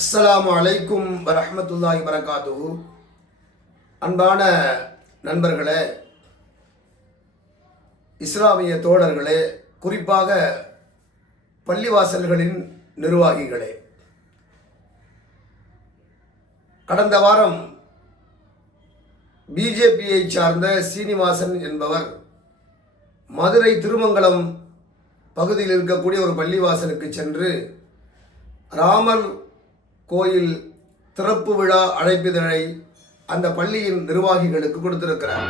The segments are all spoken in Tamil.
அஸ்லாம் அலைக்கும் வரமத்துல்லாஹி வரகாத்து அன்பான நண்பர்களே இஸ்லாமிய தோழர்களே குறிப்பாக பள்ளிவாசல்களின் நிர்வாகிகளே. கடந்த வாரம் பிஜேபியை சார்ந்த சீனிவாசன் என்பவர் மதுரை திருமங்கலம் பகுதியில் இருக்கக்கூடிய ஒரு பள்ளிவாசலுக்கு சென்று ராமர் கோயில் திறப்பு விழா அழைப்பிதழை அந்த பள்ளியின் நிர்வாகிகளுக்கு கொடுத்திருக்கிறார்.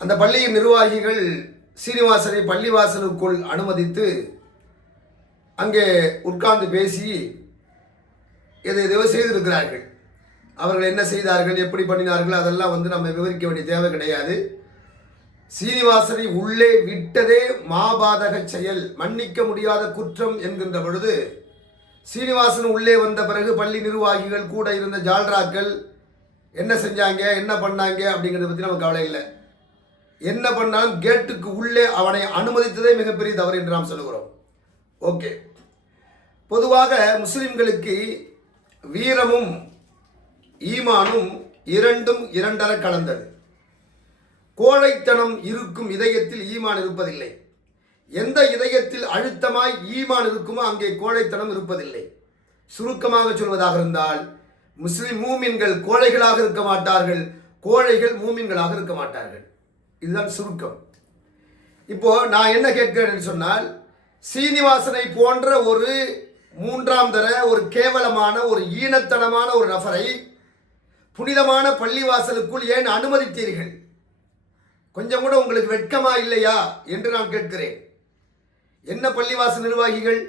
அந்த பள்ளியின் நிர்வாகிகள் சீனிவாசனை பள்ளிவாசலுக்குள் அனுமதித்து அங்கே உட்கார்ந்து பேசி எதை எதையோ செய்திருக்கிறார்கள். அவர்கள் என்ன செய்தார்கள் எப்படி பண்ணினார்கள் அதெல்லாம் வந்து நம்ம விவரிக்க வேண்டிய தேவை கிடையாது. சீனிவாசனை உள்ளே விட்டதே மாபாதக செயல் மன்னிக்க முடியாத குற்றம் என்கின்ற பொழுது சீனிவாசன் உள்ளே வந்த பிறகு பள்ளி நிர்வாகிகள் கூட இருந்த ஜால்ராக்கள் என்ன செஞ்சாங்க என்ன பண்ணாங்க அப்படிங்கிறத பற்றி நமக்கு கவலை இல்லை. என்ன பண்ணாலும் கேட்டுக்கு உள்ளே அவனை அனுமதித்ததே மிகப்பெரிய தவறு என்று நாம் சொல்லுகிறோம். ஓகே. பொதுவாக முஸ்லிம்களுக்கு வீரமும் ஈமானும் இரண்டும் இரண்டர கலந்தது. கோழைத்தனம் இருக்கும் இதயத்தில் ஈமான் இருப்பதில்லை. எந்த இதயத்தில் அழுத்தமாய் ஈமான் இருக்குமோ அங்கே கோழைத்தனம் இருப்பதில்லை. சுருக்கமாக சொல்வதாக இருந்தால் முஸ்லிம் மூமின்கள் கோழைகளாக இருக்க மாட்டார்கள் கோழைகள் மூமின்களாக இருக்க மாட்டார்கள். இதுதான் சுருக்கம். இப்போ நான் என்ன கேட்கிறேன்னு சொன்னால் சீனிவாசனை போன்ற ஒரு மூன்றாம் தர ஒரு கேவலமான ஒரு ஈனத்தனமான ஒரு நபரை புனிதமான பள்ளிவாசலுக்குள் ஏன் அனுமதித்தீர்கள்? கொஞ்சம் கூட உங்களுக்கு வெட்கமா இல்லையா என்று நான் கேட்கிறேன். என்ன பள்ளிவாசல் நிர்வாகிகள்?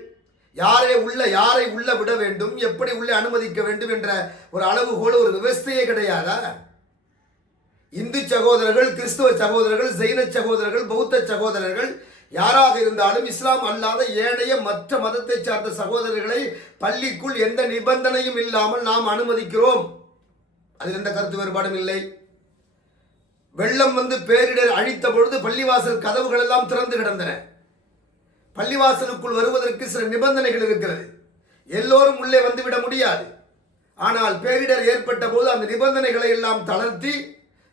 யாரை உள்ள யாரை உள்ள விட வேண்டும்? எப்படி உள்ளே அனுமதிக்க வேண்டும் என்ற ஒரு அளவுகோல் ஒரு விவஸ்தையே கிடையாதா? இந்து சகோதரர்கள் கிறிஸ்துவ சகோதரர்கள் ஜெயின சகோதரர்கள் பௌத்த சகோதரர்கள் யாராக இருந்தாலும் இஸ்லாம் அல்லாத ஏனைய மற்ற மதத்தை சார்ந்த சகோதரர்களை பள்ளிக்குள் எந்த நிபந்தனையும் இல்லாமல் நாம் அனுமதிக்கிறோம். அதில் எந்த கருத்து வேறுபாடும் இல்லை. வெள்ளம் வந்து பேரிடர் அழித்த பொழுது பள்ளிவாசல் கதவுகள் எல்லாம் திறந்து கிடந்தன. பள்ளிவாசலுக்குள் வருவதற்கு சில நிபந்தனைகள் இருக்கிறது. எல்லோரும் உள்ளே வந்துவிட முடியாது. ஆனால் பேரிடர் ஏற்பட்ட போது அந்த நிபந்தனைகளை எல்லாம் தளர்த்தி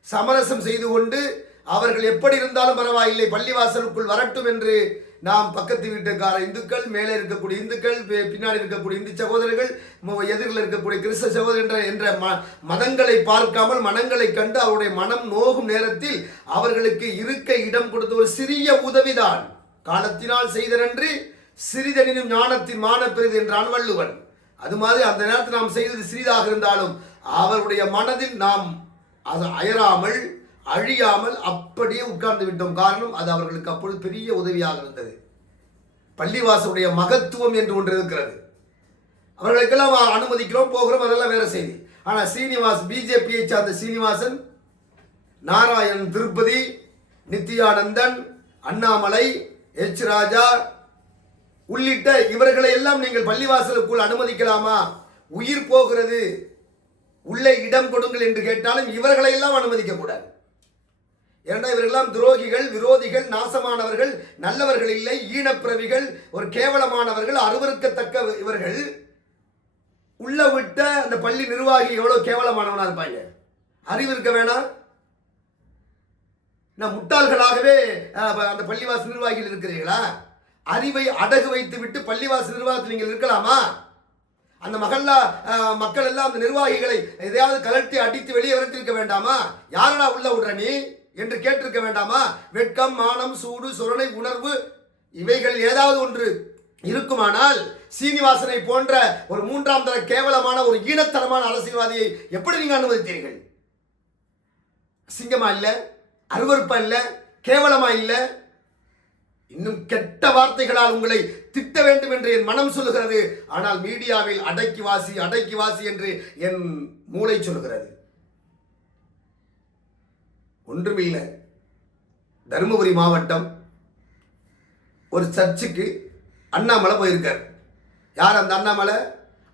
சமரசம் செய்து கொண்டு அவர்கள் எப்படி இருந்தாலும் பரவாயில்லை பள்ளிவாசலுக்குள் வரட்டும் என்று நாம் பக்கத்து வீட்டுக்கார இந்துக்கள் மேலே இருக்கக்கூடிய இந்துக்கள் பின்னாடி இருக்கக்கூடிய இந்து சகோதரர்கள் எதிரில் இருக்கக்கூடிய கிறிஸ்தவ சகோதரர் என்ற ம மதங்களை பார்க்காமல் மனங்களை கண்டு அவருடைய மனம் நோகும் நேரத்தில் அவர்களுக்கு இருக்க இடம் கொடுத்த ஒரு சிறிய உதவிதான். காலத்தினால் செய்தனன்று சிறிதனினும் ஞானத்தின் மான பெரிது என்றான் வள்ளுவன் அது மாதிரி அந்த நேரத்தில் நாம் செய்தது சிறிதாக இருந்தாலும் அவருடைய மனதில் நாம் அது அயராமல் அழியாமல் அப்படியே உட்கார்ந்து விட்டோம். காரணம் அது அவர்களுக்கு அப்பொழுது பெரிய உதவியாக இருந்தது. பள்ளிவாசனுடைய மகத்துவம் என்று ஒன்று இருக்கிறது. அவர்களுக்கெல்லாம் அனுமதிக்கிறோம் போகிறோம் அதெல்லாம் வேற செய்தி. ஆனால் சீனிவாஸ் பிஜேபியை சார்ந்த சீனிவாசன் நாராயணன் திருப்பதி நித்யானந்தன் அண்ணாமலை எச் ராஜா உள்ளிட்ட இவர்களை எல்லாம் நீங்கள் பள்ளிவாசலுக்குள் அனுமதிக்கலாமா? உயிர் போகிறது. உள்ளே இடம் கொடுங்கள் என்று கேட்டாலும் இவர்களை எல்லாம் அனுமதிக்க கூடாது. ஏன்னா இவர்களெல்லாம் துரோகிகள் விரோதிகள் நாசமானவர்கள் நல்லவர்கள் இல்லை ஈனப்பிரவிகள் ஒரு கேவலமானவர்கள் அருவருக்கத்தக்க இவர்கள். உள்ள விட்ட அந்த பள்ளி நிர்வாகி எவ்வளோ கேவலமானவனா இருப்பாங்க? அறிவு இருக்க வேணாம். நான் முட்டாள்களாகவே அந்த பள்ளிவாசி நிர்வாகிகள் இருக்கிறீர்களா? அறிவை அடகு வைத்து விட்டு பள்ளிவாசி நிர்வாகத்தில் நீங்கள் இருக்கலாமா? அந்த மகல்லா மக்கள் எல்லாம் அந்த நிர்வாகிகளை எதையாவது கலட்டி அடித்து வெளியே விரட்டிருக்க வேண்டாமா? யாரடா உள்ள விடுற நீ? என்று கேட்டிருக்க வேண்டாமா? வெட்கம் மானம் சூடு சுரணை உணர்வு இவைகள் ஏதாவது ஒன்று இருக்குமானால் சீனிவாசனை போன்ற ஒரு மூன்றாம் தர கேவலமான ஒரு ஈனத்தனமான அரசியல்வாதியை எப்படி நீங்க அனுமதித்தீர்கள்? சிங்கமா இல்லை? அருவருப்பா இல்லை? கேவலமா இல்லை? இன்னும் கெட்ட வார்த்தைகளால் உங்களை திட்ட வேண்டும் என்று என் மனம் சொல்லுகிறது. ஆனால் மீடியாவில் அடக்கி வாசி அடக்கி வாசி என்று என் மூளை சொல்லுகிறது. ஒன்றுமில்லை. தருமபுரி மாவட்டம் ஒரு சர்ச்சுக்கு அண்ணாமலை போயிருக்கார். யார் அந்த அண்ணாமலை?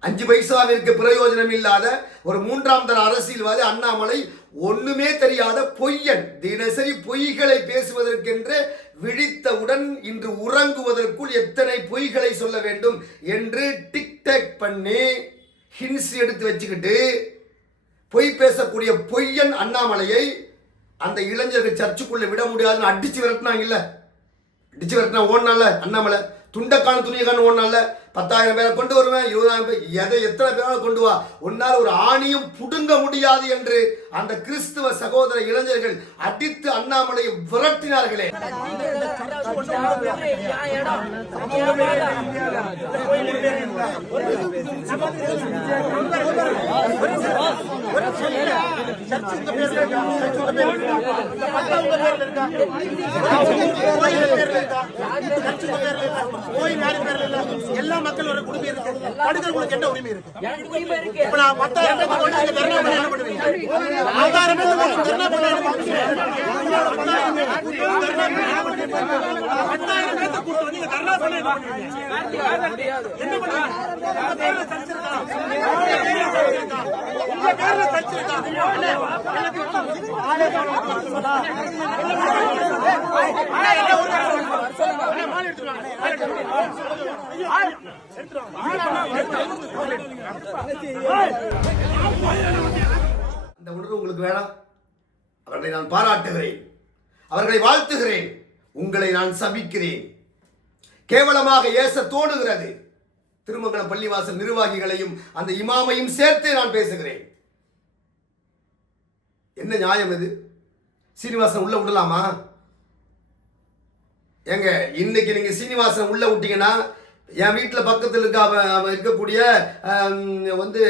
அஞ்சு பைசாவிற்கு பிரயோஜனம் இல்லாத ஒரு மூன்றாம் தர அரசியல்வாதி அண்ணாமலை ஒண்ணுமே தெரியாத பொய்யன். தினசரி பொய்களை பேசுவதற்கென்று விழித்தவுடன் இன்று உறங்குவதற்குள் எத்தனை பொய்களை சொல்ல வேண்டும் என்று டிக்டாக் பண்ணி ஹின்ஸ் எடுத்து வச்சுக்கிட்டு பொய் பேசக்கூடிய பொய்யன் அண்ணாமலையை அந்த இளைஞர்கள் சர்ச்சுக்குள்ள விட முடியாதுன்னு அடிச்சு விரட்டினாங்க இல்ல. அடிச்சு விரட்டினா ஓடினால அண்ணாமலை. துண்டக்கான துணியக்கான ஓடினால பத்தாயிரம் பேரை கொண்டு வருவேன் இருபதாயிரம் பேர் எதை எத்தனை பேராலும் கொண்டு வா. உன்னால் ஒரு ஆணியும் புடுங்க முடியாது என்று அந்த கிறிஸ்துவ சகோதர இளைஞர்கள் அடித்து அண்ணாமலையை விரட்டினார்களே. எல்லா மக்களோட உரிமை இருக்கு. படுக்கிறவங்களுக்கு என்ன உரிமை இருக்கு? இப்ப நான் பத்தாயிரம் என்ன பண்ணுவீங்க? பத்தாயிரம் என்ன பண்ணுங்க இந்த உணர்வு உங்களுக்கு வேணாம். அவர்களை நான் பாராட்டுகிறேன். அவர்களை வாழ்த்துகிறேன். உங்களை நான் சபிக்கிறேன். கேவலமாக ஏச தோணுகிறது திருமங்கலம் பள்ளிவாசல் நிர்வாகிகளையும் அந்த இமாமையும் சேர்த்தே நான் பேசுகிறேன். என்ன நியாயம் இது? சீனிவாசன் உள்ள விடலாமா? ஏங்க இன்னைக்கு நீங்க சீனிவாசன் உள்ள விட்டீங்கன்னா என் வீட்டில் பக்கத்தில் இருக்க இருக்கக்கூடிய வந்து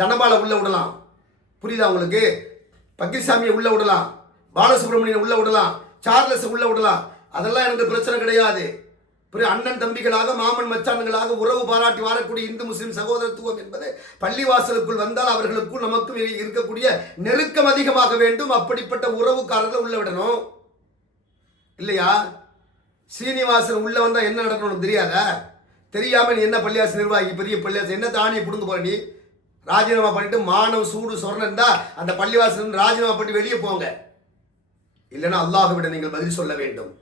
தனபாலை உள்ள விடலாம். புரியுதா உங்களுக்கு? பக்கீர்சாமியை உள்ள விடலாம். பாலசுப்ரமணியனை உள்ள விடலாம். சார்லஸ் உள்ள விடலாம். அதெல்லாம் எனக்கு பிரச்சனை கிடையாது. அண்ணன் தம்பிகளாக மாமன் மச்சான்களாக உறவு பாராட்டி வாழக்கூடிய இந்து முஸ்லிம் சகோதரத்துவம் என்பது பள்ளிவாசலுக்குள் வந்தால் அவர்களுக்குள் நமக்கும் இருக்கக்கூடிய நெருக்கம் அதிகமாக வேண்டும். அப்படிப்பட்ட உறவுக்காரர்களை உள்ள விடணும். இல்லையா? சீனிவாசன் உள்ள வந்தால் என்ன நடக்கணும்னு தெரியாத? தெரியாதா தெரியாம நீ என்ன பள்ளியாசு நிர்வாகி பெரிய பள்ளியாசு என்ன தானியை புடுங்க போற நீ? ராஜினாமா பண்ணிட்டு மானம் சூடு சொரணம் இருந்தால் அந்த பள்ளிவாசல் ராஜினாமா பண்ணி வெளியே போங்க. இல்லைன்னா அல்லாஹுவிட நீங்கள் பதில் சொல்ல வேண்டும்.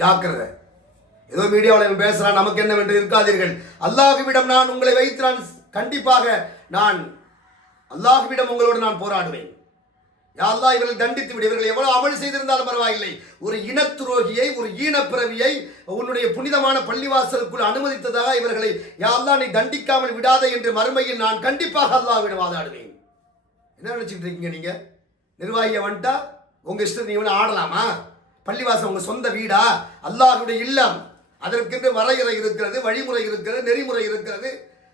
ஜாக்கிரதை. ஏதோ மீடியாவில் இவன் பேசுறான் நமக்கு என்னவென்று இருக்காதீர்கள். அல்லாஹுவிடம் நான் உங்களை வைத்து நான் கண்டிப்பாக நான் அல்லாஹுவிடம் உங்களோடு நான் போராடுவேன். யா இவர்கள் தண்டித்து விடு. இவர்கள் எவ்வளவு அமல் செய்திருந்தாலும் பரவாயில்லை. ஒரு இனத்துரோகியை ஒரு ஈனப்பிறவியை உன்னுடைய புனிதமான பள்ளிவாசலுக்குள் அனுமதித்ததாக இவர்களை யா நீ தண்டிக்காமல் விடாதே என்று மறுமையில் நான் கண்டிப்பாக அல்லாஹ்விடம் வாதாடுவேன். என்ன நினைச்சிட்டு இருக்கீங்க நீங்கள் நிர்வாகியை வந்துட்டா? உங்கள் இஷ்டம் நீ வேணா ஆடலாமா? பள்ளிவாசல் உங்கள் சொந்த வீடா? அல்லாஹுடைய இல்லம். அதற்கென்று வரையறை இருக்கிறது வழிமுறை இருக்கிறது நெறிமுறை இருக்கிறது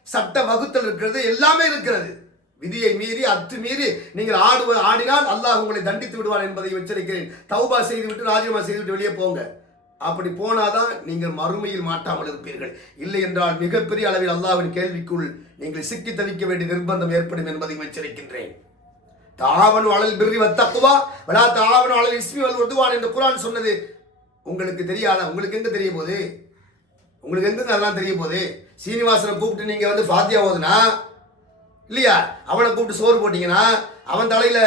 சட்ட வகுத்தல் இருக்கிறது எல்லாமே இருக்கிறது. விதியை மீறி அத்து மீறி நீங்கள் ஆடுவ ஆடினால் அல்லாஹ் உங்களை தண்டித்து விடுவான் என்பதை எச்சரிக்கிறேன். தௌபா செய்துவிட்டு ராஜினாமா செய்துவிட்டு வெளியே போங்க. அப்படி போனாதான் நீங்கள் மறுமையில் மாட்டாமல் இருப்பீர்கள். இல்லை என்றால் மிகப்பெரிய அளவில் அல்லாவின் கேள்விக்குள் நீங்கள் சிக்கி தவிக்க வேண்டிய நிர்பந்தம் ஏற்படும் என்பதை எச்சரிக்கின்றேன். தாவனு அழல் பிரி வத்தக்குவா வலா தாவனு அழல் இஸ்மி வல் உதுவான் என்று குரான் சொன்னது. உங்களுக்கு தெரியாதா? உங்களுக்கு எங்க தெரிய போகுது? உங்களுக்கு எங்க அதெல்லாம் தெரிய போகுது? சீனிவாசனை கூப்பிட்டு நீங்க வந்து ஃபாத்தியா ஓதுனா இல்லையா? அவனை கூப்பிட்டு சோறு போட்டீங்கன்னா அவன் தலையில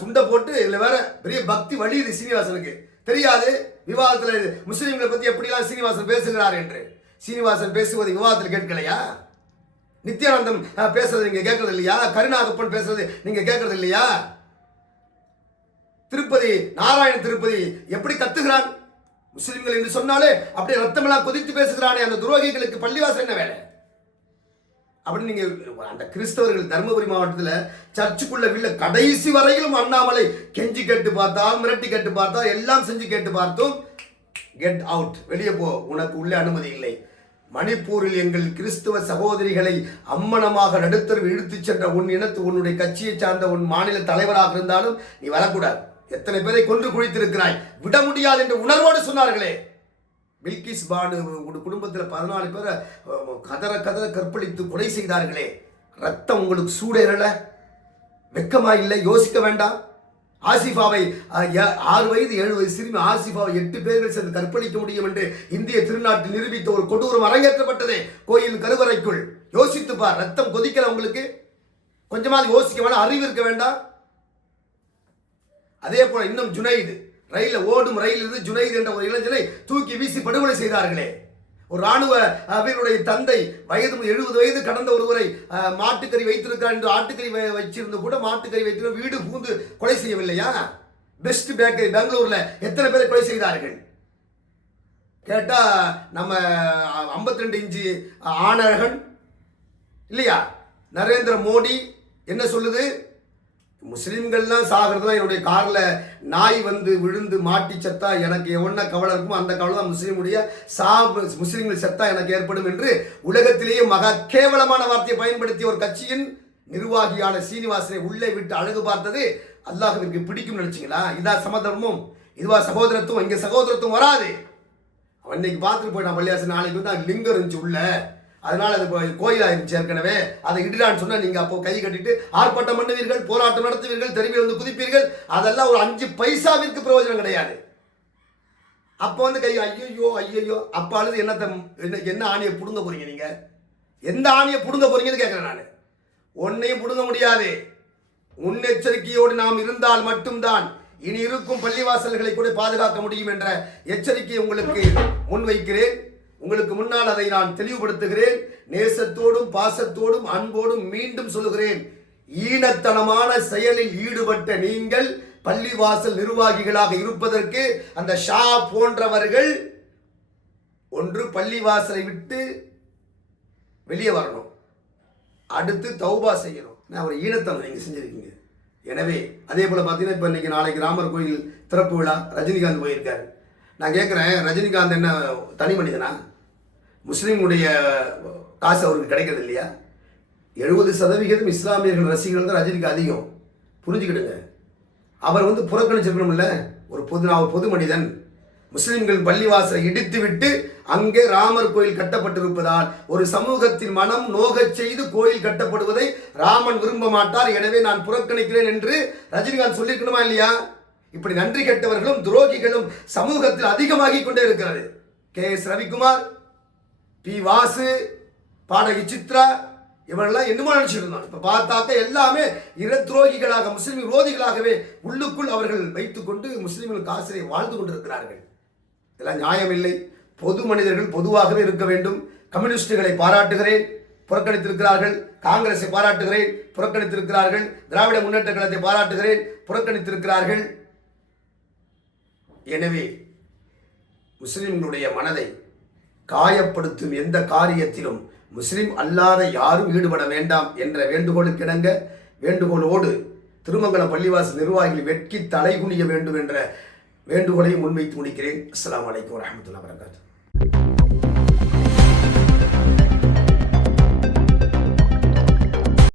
துண்டை போட்டு இதில் வேற பெரிய பக்தி வழியுது சீனிவாசனுக்கு. தெரியாது? விவாதத்தில் முஸ்லீம்களை பற்றி பத்தி எப்படிலாம் சீனிவாசன் பேசுகிறார் என்று. சீனிவாசன் பேசுவது விவாதத்தில் கேட்கலையா? நித்யானந்தம் பேசுறது நீங்க கேட்கறது இல்லையா? கருணாகப்பன் பேசுறது நீங்க கேட்கறது இல்லையா? திருப்பதி நாராயண திருப்பதி எப்படி கத்துகிறான்? முஸ்லிம்கள் என்று சொன்னாலே அப்படியே ரத்தமெல்லாம் கொதித்து பேசுகிறானே அந்த துரோகிகளுக்கு பள்ளிவாசல் என்ன வேலை? அப்படின்னு நீங்கள் அந்த கிறிஸ்தவர்கள் தருமபுரி மாவட்டத்தில் சர்ச்சுக்குள்ள வில்ல கடைசி வரையிலும் அண்ணாமலை கெஞ்சி கேட்டு பார்த்தால் மிரட்டி கேட்டு பார்த்தால் எல்லாம் செஞ்சு கேட்டு பார்த்தோம் கெட் அவுட் வெளியே போ. உனக்கு உள்ளே அனுமதி இல்லை. மணிப்பூரில் எங்கள் கிறிஸ்துவ சகோதரிகளை அம்மனமாக நடுத்தரவு இழுத்துச் சென்ற உன் இனத்து உன்னுடைய கட்சியை சார்ந்த உன் மாநில தலைவராக இருந்தாலும் நீ வரக்கூடாது. எத்தனை பேரை கொன்று குழித்திருக்கிறாய்? விட முடியாது என்று உணர்வோடு சொன்னார்களே. பில்கிஸ் பானு குடும்பத்தில் பதினாலு பேரை கதற கதற கற்பழித்து கொலை செய்தார்களே. ரத்தம் உங்களுக்கு சூடேறல? வெக்கமா இல்லை? யோசிக்க வேண்டாம். ஆசிஃபாவை ஆறு வயது ஏழு வயது சிறுமி ஆசிஃபாவை எட்டு பேர்கள் சேர்ந்து கற்பழிக்க முடியும் என்று இந்திய திருநாட்டில் நிரூபித்த ஒரு கொடூரம் அரங்கேற்றப்பட்டதே கோயில் கருவறைக்குள். யோசித்து பார் ரத்தம் கொதிக்கல உங்களுக்கு? கொஞ்சமாவது யோசிக்க வேண்டாம் அறிவு இருக்க வேண்டாம். அதே போல இன்னும் ஜுனைது ரயிலில் ஓடும் ரயில் இருந்து ஜுனைது என்ற ஒரு இளைஞனை தூக்கி வீசி படுகொலை செய்தார்களே. ஒரு ராணுவ அவருடைய தந்தை வயது எழுபது வயது கடந்த ஒருவரை மாட்டுக்கறி வைத்திருக்கிறார் என்று ஆட்டுக்கறி வச்சிருந்து கூட மாட்டுக்கறி வைத்திருந்த வீடு பூந்து கொலை செய்யவில்லையா? பெஸ்ட் பேக்கரி பெங்களூர்ல எத்தனை பேரை கொலை செய்தார்கள்? கேட்டா நம்ம 52 ரெண்டு இன்ச்சு ஆனழகன் இல்லையா? நரேந்திர மோடி என்ன சொல்லுது? முஸ்லீம்கள்லாம் சாகிறதுலாம் என்னுடைய காரில் நாய் வந்து விழுந்து மாட்டி செத்தா எனக்கு எவ்வளோ கவலை இருக்குமோ அந்த கவலை தான் முஸ்லீமுடைய சா முஸ்லீம்கள் செத்தா எனக்கு ஏற்படும் என்று உலகத்திலேயே மக கேவலமான வார்த்தையை பயன்படுத்திய ஒரு கட்சியின் நிர்வாகியான சீனிவாசனை உள்ளே விட்டு அழகு பார்த்தது அல்லாஹ்விற்கு பிடிக்கும் நினைச்சிங்களா? இதா சமதர்மம் இதுவா சகோதரத்துவம் இங்கே சகோதரத்துவம் வராது. அவன் இன்னைக்கு பார்த்துட்டு போயிட்டான் பள்ளியாசன் நாளைக்கு வந்து லிங்கம் இருந்துச்சு உள்ள. அதனால் அது இப்போ கோயிலா ஏற்கனவே. அதை இடிலான்னு சொன்னால் நீங்கள் அப்போ கை கட்டிட்டு ஆர்ப்பாட்டம் பண்ணுவீர்கள் போராட்டம் நடத்துவீர்கள் தெருவில் வந்து குதிப்பீர்கள். அதெல்லாம் ஒரு அஞ்சு பைசாவிற்கு பிரயோஜனம் கிடையாது. அப்போ வந்து கை ஐயோ ஐயோ அப்ப அழுது என்னத்தை என்ன என்ன ஆணியை பிடுங்க போறீங்க நீங்க? எந்த ஆணியை பிடுங்க போறீங்கன்னு கேட்குறேன் நான். ஒன்னையும் புடுங்க முடியாது. முன்னெச்சரிக்கையோடு நாம் இருந்தால் மட்டும்தான் இனி இருக்கும் பள்ளிவாசல்களை கூட பாதுகாக்க முடியும் என்ற எச்சரிக்கையை உங்களுக்கு முன்வைக்கிறேன். உங்களுக்கு முன்னால் அதை நான் தெளிவுபடுத்துகிறேன். நேசத்தோடும் பாசத்தோடும் அன்போடும் மீண்டும் சொல்லுகிறேன். ஈனத்தனமான செயலில் ஈடுபட்ட நீங்கள் பள்ளிவாசல் நிர்வாகிகளாக இருப்பதற்கு அந்த ஷா போன்றவர்கள் ஒன்று பள்ளிவாசலை விட்டு வெளியே வரணும். அடுத்து தௌபா செய்யணும். நான் ஒரு ஈனத்தனம் நீங்கள் செஞ்சுருக்கீங்க. எனவே அதே போல் பார்த்தீங்கன்னா இப்போ இன்னைக்கு நாளைக்கு ராமர் கோயில் திறப்பு விழா ரஜினிகாந்த் போயிருக்காரு. நான் கேட்குறேன் ரஜினிகாந்த் என்ன தனி மனிதனா? முஸ்லீமுடைய காசு அவருக்கு கிடைக்கிறது இல்லையா எழுபது சதவிகிதம் இஸ்லாமியர்கள் ரசிகர்கள் தான் ரஜினிக்கு அதிகம். புரிஞ்சுக்கிடுங்க. அவர் வந்து புறக்கணிச்சிருக்கணும்ல? ஒரு பொது நான் பொது மனிதன். முஸ்லிம்கள் பள்ளிவாசலை இடித்து விட்டு அங்கே ராமர் கோயில் கட்டப்பட்டிருப்பதால் ஒரு சமூகத்தின் மனம் நோகச் செய்து கோயில் கட்டப்படுவதை ராமன் விரும்ப மாட்டார். எனவே நான் புறக்கணிக்கிறேன் என்று ரஜினிகாந்த் சொல்லியிருக்கணுமா இல்லையா? இப்படி நன்றி கெட்டவர்களும் துரோகிகளும் சமூகத்தில் அதிகமாகிக் கொண்டே இருக்கிறது K S Ravikumar P Vasu பாடகி சித்ரா இவரெல்லாம் என்னமோ நினைச்சிட்டு இப்போ இப்ப பார்த்தாக்க எல்லாமே இர துரோகிகளாக முஸ்லீம் விரோதிகளாகவே உள்ளுக்குள் அவர்கள் வைத்துக்கொண்டு முஸ்லீம்களுக்கு ஆசிரியை வாழ்ந்து கொண்டிருக்கிறார்கள். இதெல்லாம் நியாயம் இல்லை பொது மனிதர்கள் பொதுவாகவே இருக்க வேண்டும். கம்யூனிஸ்டுகளை பாராட்டுகிறேன். புறக்கணித்திருக்கிறார்கள். காங்கிரஸை பாராட்டுகிறேன். புறக்கணித்திருக்கிறார்கள். திராவிட முன்னேற்ற கழகத்தை பாராட்டுகிறேன். புறக்கணித்திருக்கிறார்கள். எனவே முஸ்லிம்களுடைய மனதை காயப்படுத்தும் எந்த காரியத்திலும் முஸ்லிம் அல்லாத யாரும் ஈடுபட வேண்டாம் என்ற வேண்டுகோளுக்கிணங்க வேண்டுகோளோடு திருமங்கல பள்ளிவாசல் நிர்வாகிகள் வெட்கி தலை குனிய வேண்டும் என்ற வேண்டுகோளையும் முன்வைத்து முடிக்கிறேன். அஸ்லாம் வலைக்கம் வரஹ்மத்துல்லாஹி வரகாத்து